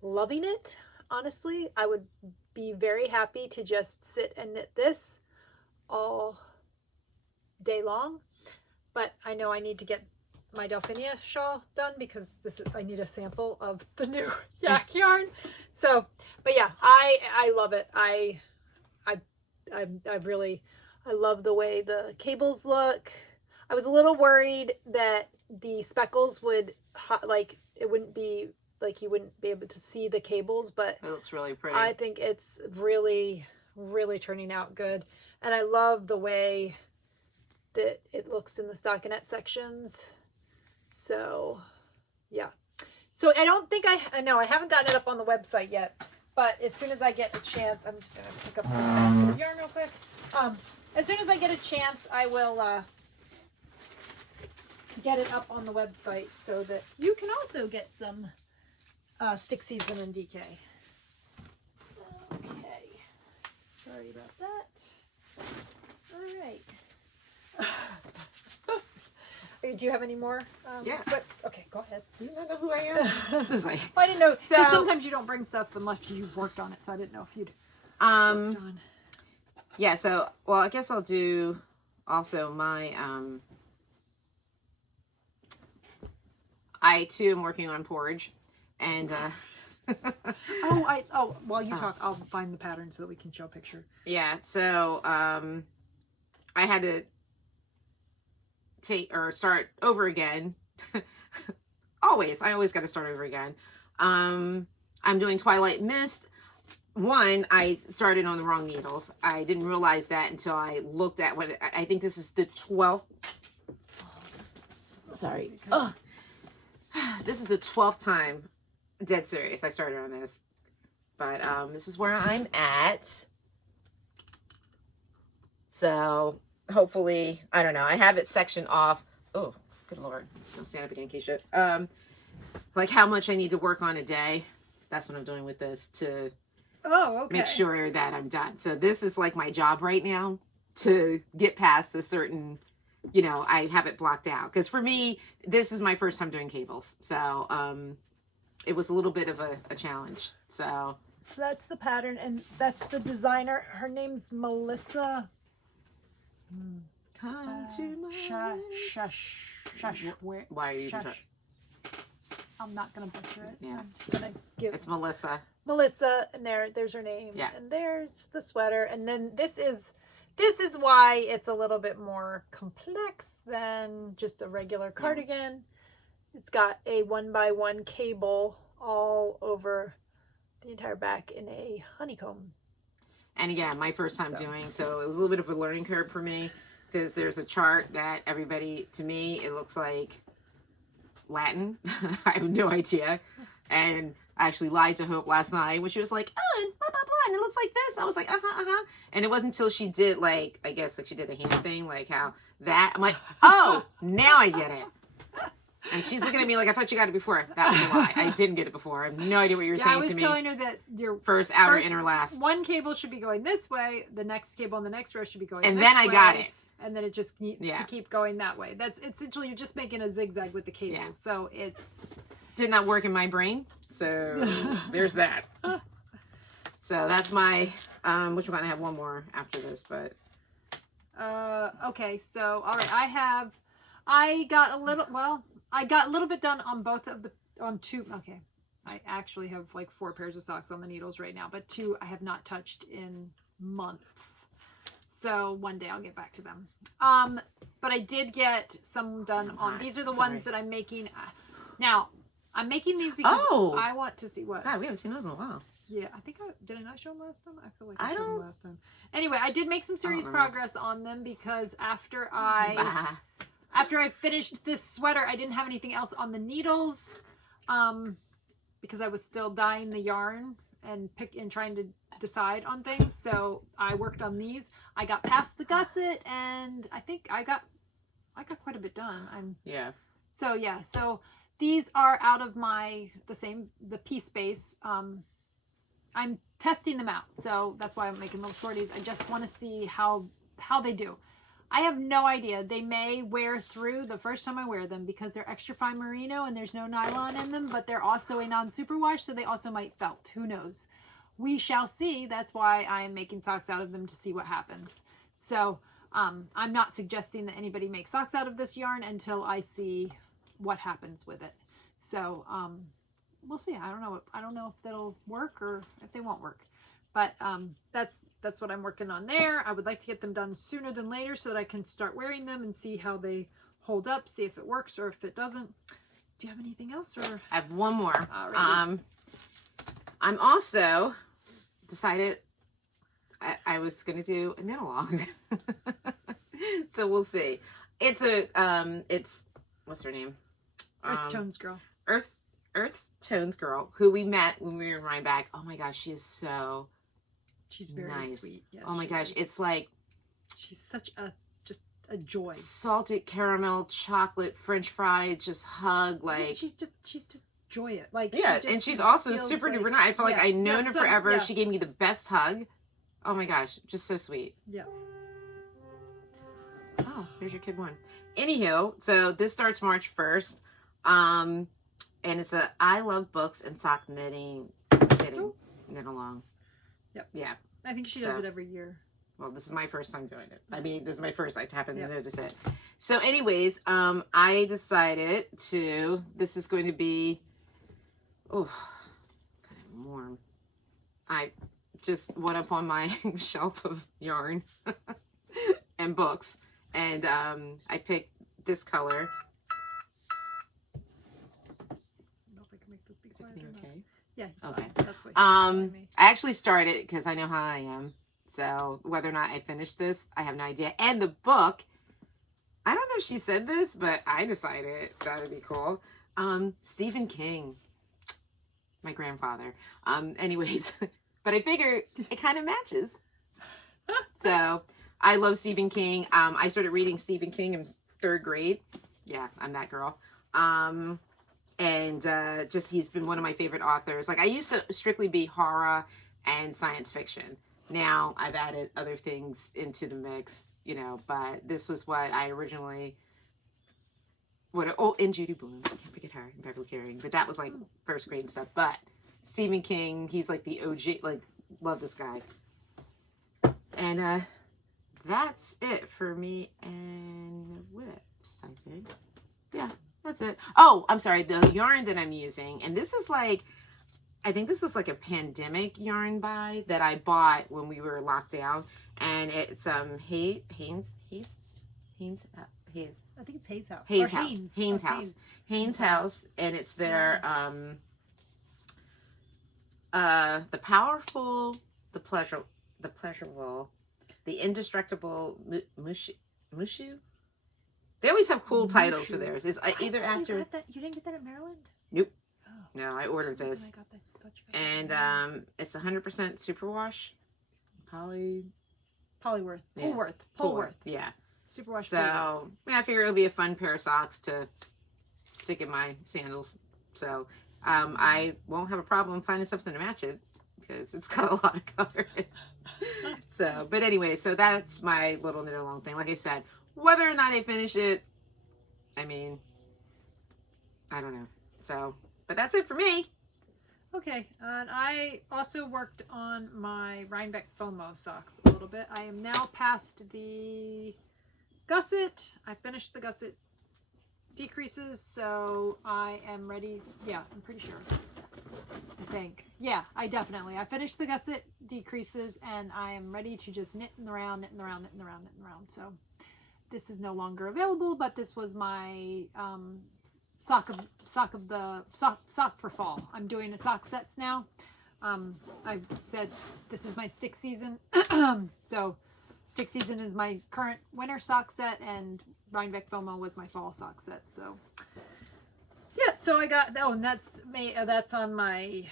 loving it. Honestly, I would be very happy to just sit and knit this all day long, but I know I need to get my Delphinia shawl done because I need a sample of the new yak yarn. So, but yeah, I love it. I love the way the cables look. I was a little worried that the speckles would it wouldn't be like you wouldn't be able to see the cables, but it looks really pretty. I think it's really, really turning out good. And I love the way that it looks in the stockinette sections. So, yeah. So I don't think I haven't gotten it up on the website yet, but as soon as I get a chance, I'm just going to pick up this basket of yarn real quick. As soon as I get a chance, I will get it up on the website so that you can also get some stick season and DK. Okay. Sorry about that. All right. Do you have any more? Yeah. Clips? Okay, go ahead. Do you not know who I am? This is like, I didn't know. 'Cause So- sometimes you don't bring stuff unless you've worked on it, so I didn't know if you'd worked on. yeah, so, well, I guess I'll do also my, I too am working on porridge, and, While you talk, I'll find the pattern so that we can show a picture. yeah, so, I had to start over again. I always got to start over again. I'm doing Twilight Mist. One, I started on the wrong needles. I didn't realize that until I looked at what, I think this is the 12th. Sorry. Oh, this is the 12th time, dead serious, I started on this. But this is where I'm at. So hopefully, I don't know. I have it sectioned off. Oh, good Lord. Don't stand up again, Kiesha. Like how much I need to work on a day. That's what I'm doing with this to make sure that I'm done. So this is like my job right now to get past a certain, I have it blocked out. Because for me, this is my first time doing cables. So it was a little bit of a challenge. So that's the pattern, and that's the designer. Her name's Melissa. Come to my Why are you even I'm not gonna butcher it. Yeah. I'm just gonna give It's Melissa. Melissa, and there's her name. Yeah. And there's the sweater, and then this is why it's a little bit more complex than just a regular cardigan. It's got a 1x1 cable all over the entire back in a honeycomb. And again, my first time doing, so it was a little bit of a learning curve for me because there's a chart that everybody, to me, it looks like Latin. I have no idea. And I actually lied to Hope last night when she was like, oh, and blah, blah, blah, and it looks like this. I was like, And it wasn't until she did she did a hand thing, like how that, I'm like, oh, now I get it. And she's looking at me like, I thought you got it before. That was a lie. I didn't get it before. I have no idea what you were saying to me. I was telling her that your first, outer, inner, last. One cable should be going this way. The next cable on the next row should be going this way. And then I got it. And then it just needs to keep going that way. That's essentially, you're just making a zigzag with the cables. Yeah. So it's... Did not work in my brain. So there's that. So that's my, which we're going to have one more after this, but. I got a little bit done on both of the, on two. Okay. I actually have like 4 pairs of socks on the needles right now, but 2 I have not touched in months. So one day I'll get back to them. But I did get some done on, these are the ones that I'm making. Now, I'm making these because I want to see what. God, we haven't seen those in a while. Yeah, I think did I not show them last time? I feel like I showed them last time. Anyway, I did make some serious progress on them because after I finished this sweater, I didn't have anything else on the needles, because I was still dyeing the yarn and trying to decide on things. So I worked on these. I got past the gusset, and I think I got quite a bit done. So these are out of the piece base. I'm testing them out, so that's why I'm making little shorties. I just want to see how they do. I have no idea. They may wear through the first time I wear them because they're extra fine merino and there's no nylon in them, but they're also a non-superwash, so they also might felt. Who knows? We shall see. That's why I'm making socks out of them, to see what happens. So I'm not suggesting that anybody make socks out of this yarn until I see what happens with it. So we'll see. I don't know if that'll work or if they won't work. But that's what I'm working on there. I would like to get them done sooner than later so that I can start wearing them and see how they hold up, see if it works or if it doesn't. Do you have anything else? Or I have one more. I'm also decided I was going to do a knit along. So we'll see. It's what's her name? Earth Tones Girl. Earth Tones Girl, who we met when we were in Rhinebeck. Oh my gosh, she is so She's very nice. Sweet. Yes, oh my gosh, it's like she's such a joy. Salted caramel, chocolate, French fries, just hug like she's just joy it. Like and she's also super duper nice. I feel like I've known her forever. Yeah. She gave me the best hug. Oh my gosh, just so sweet. Yeah. Oh, there's your kid one. Anywho, so this starts March 1st. And it's a I love books and sock knit along. Yep. Yeah. I think she does it every year. Well, this is my first time doing it. I mean, this is my first. I happened to notice it. So, anyways, I decided this is going to be, kind of warm. I just went up on my shelf of yarn and books, and I picked this color. Okay. Yeah. Okay. That's what I actually started because I know how I am. So whether or not I finish this, I have no idea. And the book, I don't know if she said this, but I decided that would be cool. Stephen King, my grandfather. Anyways, but I figure it kind of matches. So I love Stephen King. I started reading Stephen King in 3rd grade. Yeah, I'm that girl. And just he's been one of my favorite authors. Like I used to strictly be horror and science fiction. Now I've added other things into the mix, but this was what I originally and Judy Blume. I can't forget her, and Beverly Carey. But that was like 1st grade and stuff. But Stephen King, he's like the OG, like love this guy. And that's it for me and whips, I think. Yeah. That's it. Oh, I'm sorry. The yarn that I'm using, and this is like, I think this was like a pandemic yarn buy that I bought when we were locked down, and it's Hayes. I think it's Hayes House. Haynes House, and it's their the powerful, the pleasurable, the indestructible Mushu. They always have cool titles for theirs. It's either after. You didn't get that at Maryland? Nope. Oh. No, I ordered this. And it's 100% superwash. Polyworth. Yeah. Polworth. Yeah. Superwash. So I figure it'll be a fun pair of socks to stick in my sandals. So I won't have a problem finding something to match it because it's got a lot of color. So, but anyway, so that's my little knit along thing. Like I said. Whether or not I finish it, I mean, I don't know. So, but that's it for me. Okay, and I also worked on my Rhinebeck FOMO socks a little bit. I am now past the gusset. I finished the gusset decreases, so I am ready. Yeah, I'm pretty sure. I think. Yeah, I finished the gusset decreases, and I am ready to just knit in the round, knit in the round, knit in the round, knit in the round. So this is no longer available, but this was my sock for fall. I'm doing a sock sets now. I said this is my stick season. So stick season is my current winter sock set, and Rhinebeck FOMO was my fall sock set. So yeah, so I got, oh, and that's on my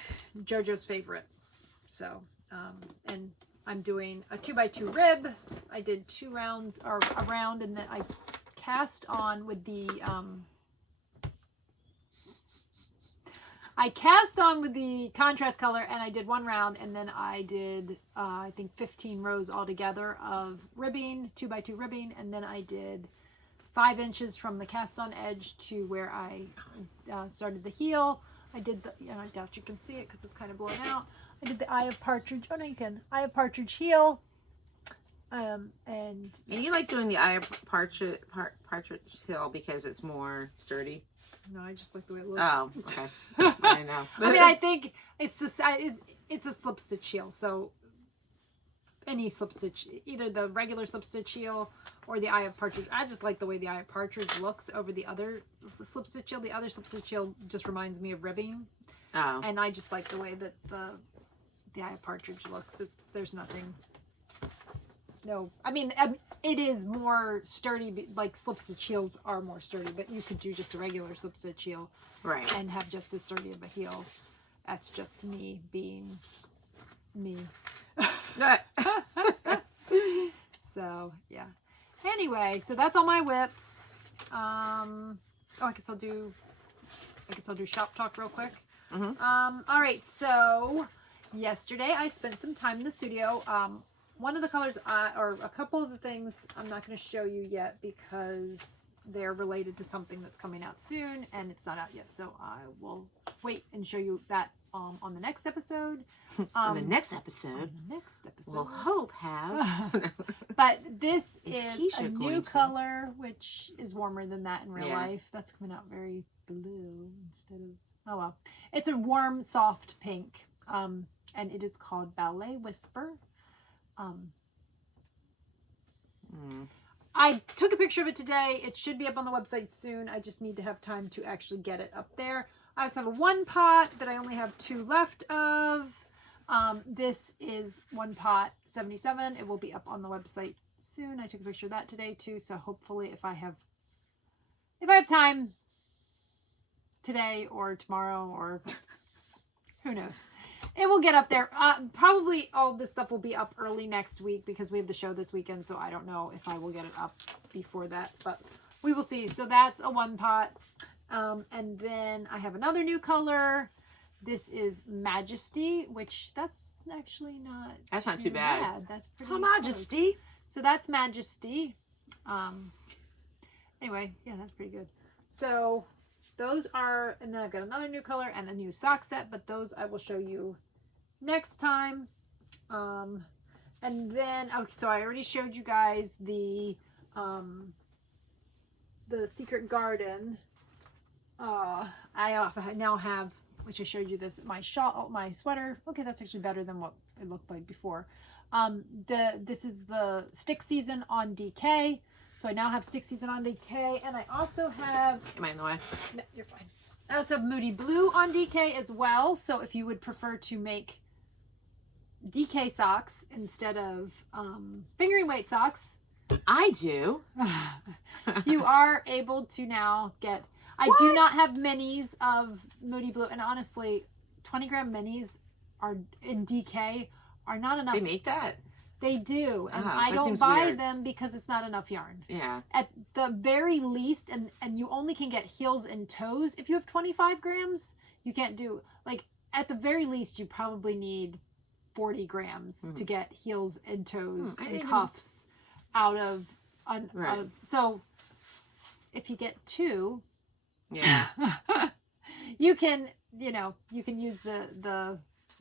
JoJo's favorite. So, and I'm doing a 2x2 rib. I did 2 rounds, or a round, and then I cast on with the, contrast color, and I did 1 round, and then I did, I think 15 rows altogether of ribbing, 2x2 ribbing, and then I did 5 inches from the cast on edge to where I started the heel. I did the, I doubt you can see it because it's kind of blown out. I did the Eye of Partridge. Oh no, you can. Eye of Partridge heel. And you like doing the Eye of Partridge heel because it's more sturdy. No, I just like the way it looks. Oh, okay. I know. I mean, I think it's it's a slip stitch heel, so any slip stitch, either the regular slip stitch heel or the Eye of Partridge. I just like the way the Eye of Partridge looks over the other slip stitch heel. The other slip stitch heel just reminds me of ribbing. Oh. And I just like the way that the Eye of Partridge looks. There's nothing. No, I mean, it is more sturdy, like slip stitch heels are more sturdy, but you could do just a regular slip stitch heel. Right. And have just as sturdy of a heel. That's just me being me. So yeah, anyway, so that's all my whips. I guess I'll do shop talk real quick. All right, so yesterday I spent some time in the studio. One of the colors, or a couple of the things, I'm not going to show you yet because they're related to something that's coming out soon, and it's not out yet, so I will wait and show you that on the next episode. On the next episode, we'll Hope have. But this is a new color, which is warmer than that in real life. That's coming out very blue instead of, oh well. It's a warm, soft pink, and it is called Ballet Whisper. I took a picture of it today. It should be up on the website soon. I just need to have time to actually get it up there. I also have a 1 pot that I only have 2 left of. This is 1 pot 77. It will be up on the website soon. I took a picture of that today too. So hopefully if I have time today or tomorrow, or who knows, it will get up there. Probably all this stuff will be up early next week because we have the show this weekend. So I don't know if I will get it up before that, but we will see. So that's a 1 pot. And then I have another new color. This is Majesty, which that's actually not. That's not too bad. That's pretty. Oh, Majesty. Close. So that's Majesty. Anyway, yeah, that's pretty good. So those are, and then I've got another new color and a new sock set, but those I will show you next time. And then, okay, so I already showed you guys the Secret Garden. I now have, which I showed you this, my shawl, my sweater. Okay, that's actually better than what it looked like before. This is the stick season on DK. So I now have stick season on DK, and I also have. Am I in the way? No, you're fine. I also have Moody Blue on DK as well. So if you would prefer to make DK socks instead of fingering weight socks, I do. You are able to now get. I do not have minis of Moody Blue, and honestly, 20-gram minis are in DK are not enough. They make that? They do, and I don't buy them because it's not enough yarn. Yeah. At the very least, and you only can get heels and toes. If you have 25 grams, you can't do, like, at the very least, you probably need 40 grams to get heels and toes and cuffs out of, so if you get 2, yeah, you can use the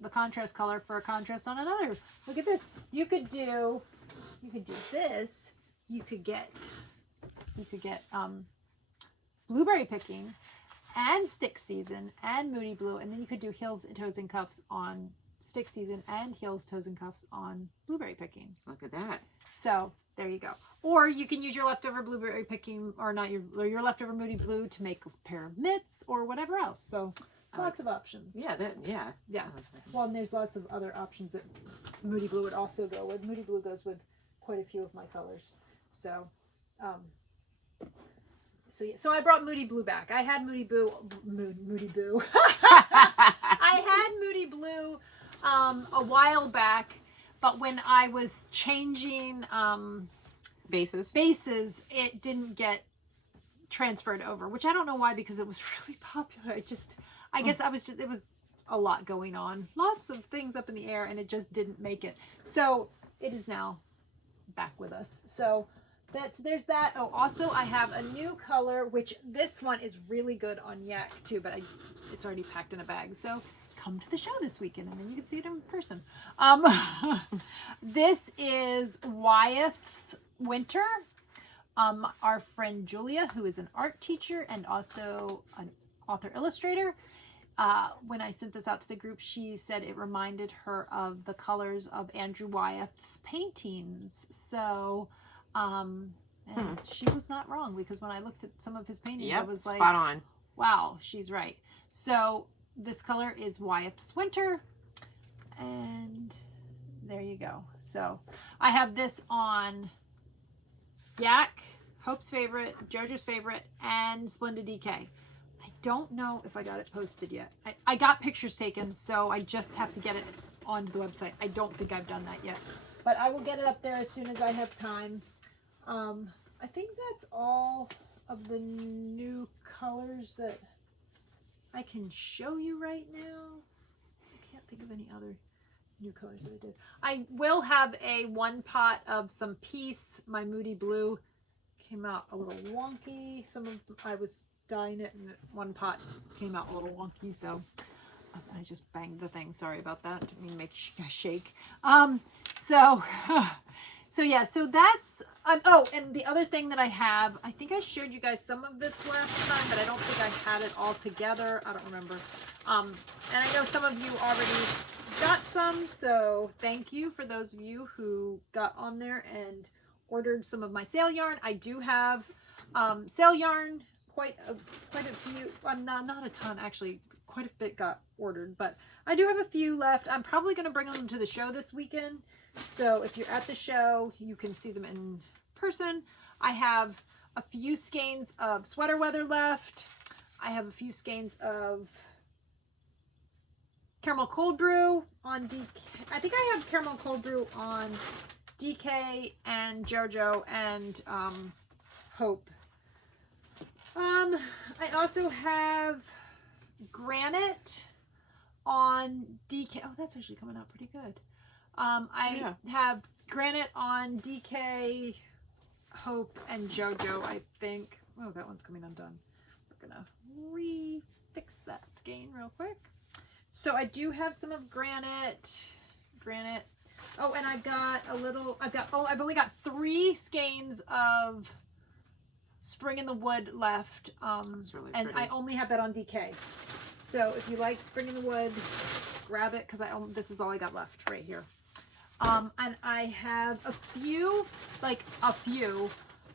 contrast color for a contrast on another. Look at this. You could do this. You could get blueberry picking and stick season and moody blue, and then you could do heels, toes, and cuffs on stick season and heels, toes, and cuffs on blueberry picking. Look at that. So there you go. Or you can use your leftover blueberry picking, or not your leftover moody blue to make a pair of mitts or whatever else. So lots of options. Yeah, yeah. Well, and there's lots of other options that moody blue would also go with. Moody blue goes with quite a few of my colors. So, so I brought moody blue back. I had moody blue. I had moody blue a while back, but when I was changing bases, it didn't get transferred over, which I don't know why, because it was really popular. I guess it was a lot going on, lots of things up in the air, and it just didn't make it. So it is now back with us. So there's that. Oh, also I have a new color, which this one is really good on Yak too, but it's already packed in a bag. So come to the show this weekend and then you can see it in person. This is Wyeth's Winter. Our friend Julia, who is an art teacher and also an author illustrator, when I sent this out to the group, she said it reminded her of the colors of Andrew Wyeth's paintings. So, and she was not wrong, because when I looked at some of his paintings, I was like, spot on. Wow, she's right. So this color is Wyeth's Winter, and there you go. So I have this on Yak, Hope's favorite, Jojo's favorite, and Splendid DK. I don't know if I got it posted yet. I got pictures taken, so I just have to get it onto the website. I don't think I've done that yet, but I will get it up there as soon as I have time. I think that's all of the new colors that I can show you right now. I can't think of any other new colors that I did. I will have a one pot of some Peace. My Moody Blue came out a little wonky. I was dyeing it, and one pot came out a little wonky, so I just banged the thing. Sorry about that. Didn't mean to make a shake. So yeah, so that's, oh, and the other thing that I have, I think I showed you guys some of this last time, but I don't think I had it all together. I don't remember. And I know some of you already got some, so thank you for those of you who got on there and ordered some of my sale yarn. I do have sale yarn, quite a few, not a ton actually, quite a bit got ordered, but I do have a few left. I'm probably going to bring them to the show this weekend. So if you're at the show, you can see them in person. I have a few skeins of Sweater Weather left. I have a few skeins of Caramel Cold Brew on DK. I think I have Caramel Cold Brew on DK and JoJo and Hope. I also have Granite on DK. Oh, that's actually coming out pretty good. I have Granite on DK, Hope, and JoJo, I think. Oh, that one's coming undone. We're going to re-fix that skein real quick. So I do have some of Granite. Oh, and I've only got 3 skeins of Spring in the Wood left. It's really and pretty. I only have that on DK. So if you like Spring in the Wood, grab it, because this is all I got left right here. And I have a few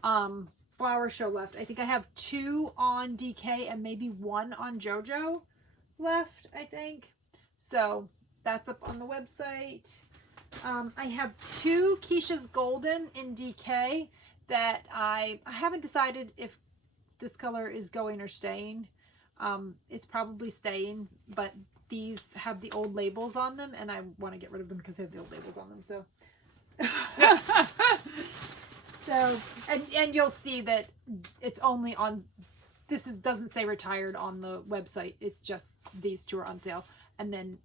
Flower Show left. I think I have 2 on DK and maybe 1 on JoJo left, I think. So that's up on the website. I have 2 Kiesha's Golden in DK that I haven't decided if this color is going or staying. It's probably staying, but these have the old labels on them, and I want to get rid of them because they have the old labels on them. So, and you'll see that it's only on. Doesn't say retired on the website. It's just these 2 are on sale, and then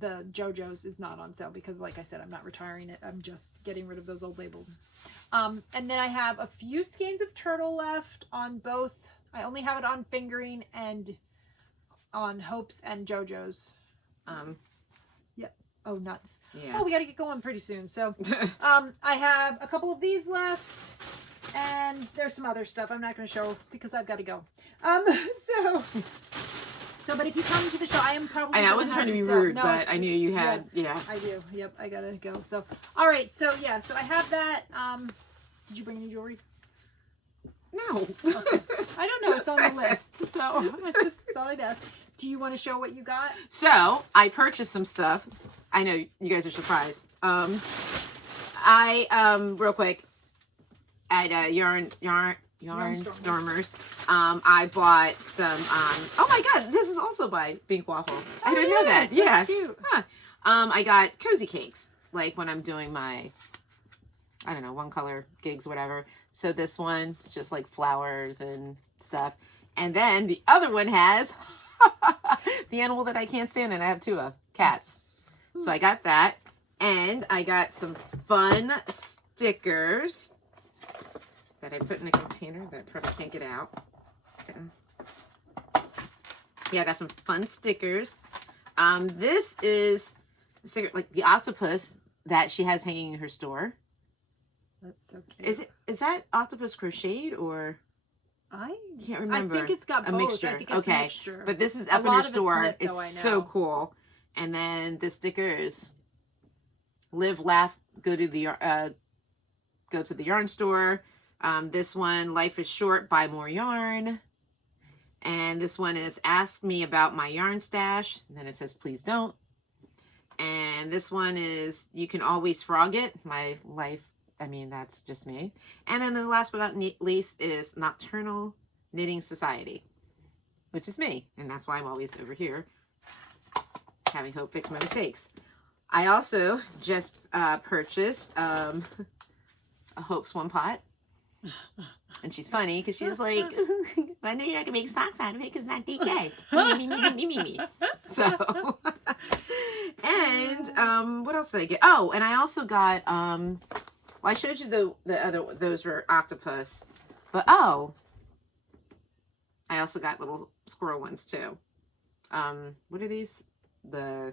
the JoJo's is not on sale because, like I said, I'm not retiring it. I'm just getting rid of those old labels. And then I have a few skeins of Turtle left on both. I only have it on Fingering and on Hope's and JoJo's. Yep. Oh, nuts. Yeah. Oh, we got to get going pretty soon. So, I have a couple of these left. And there's some other stuff I'm not going to show because I've got to go. But if you come to the show, I am probably. I wasn't trying to be rude, no, but I knew you had. Yeah. I do. Yep, I gotta go. So, all right. So yeah. So I have that. Did you bring any jewelry? No. Okay. I don't know. It's on the list, so I just thought I'd ask. Do you want to show what you got? So I purchased some stuff. I know you guys are surprised. Real quick at Yarn Stormers. I bought some. Oh my God, this is also by Pink Waffle. I didn't know that. Yeah. Cute. Huh. I got cozy cakes, like when I'm doing my, I don't know, one color gigs, whatever. So this one is just like flowers and stuff. And then the other one has the animal that I can't stand, and I have two of, cats. So I got that. And I got some fun stickers that I put in a container that I probably can't get out. Yeah, I got some fun stickers. This is like the octopus that she has hanging in her store. That's so cute. Is that octopus crocheted or? I can't remember. I think it's got a both. mixture. I think it's a mixture. But this is up in her store. It's knit, It's so cool. And then the stickers: live, laugh, go to the yarn store. This one, life is short, buy more yarn. And this one is ask me about my yarn stash. And then it says please don't. And this one is you can always frog it. My life. I mean, that's just me. And then the last but not least is Nocturnal Knitting Society, which is me. And that's why I'm always over here having Hope fix my mistakes. I also just purchased a Hope Swim Pot. And she's funny because she was like, I know you're not going to make socks out of it because it's not DK. me. So, and what else did I get? Oh, and I also got... well, I showed you the other, those were octopus, but I also got little squirrel ones too. What are these? Yeah,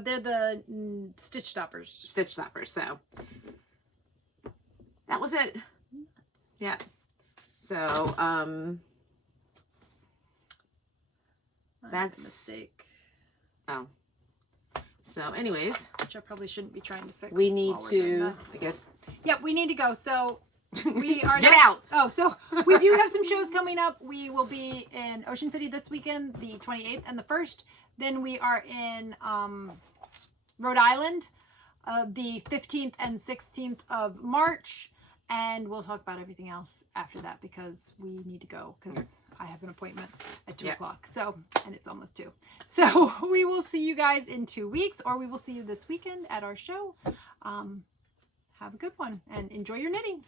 they're the stitch stoppers. Stitch stoppers. So that was it. Yeah. So that's a mistake. Oh. So, anyways, which I probably shouldn't be trying to fix. We need to, I guess. Yeah, we need to go. So we are get out. Oh, so we do have some shows coming up. We will be in Ocean City this weekend, the 28th and the 1st. Then we are in Rhode Island, the 15th and 16th of March. And we'll talk about everything else after that because we need to go because I have an appointment at 2 o'clock. So, and it's almost 2. So we will see you guys in 2 weeks, or we will see you this weekend at our show. Have a good one and enjoy your knitting.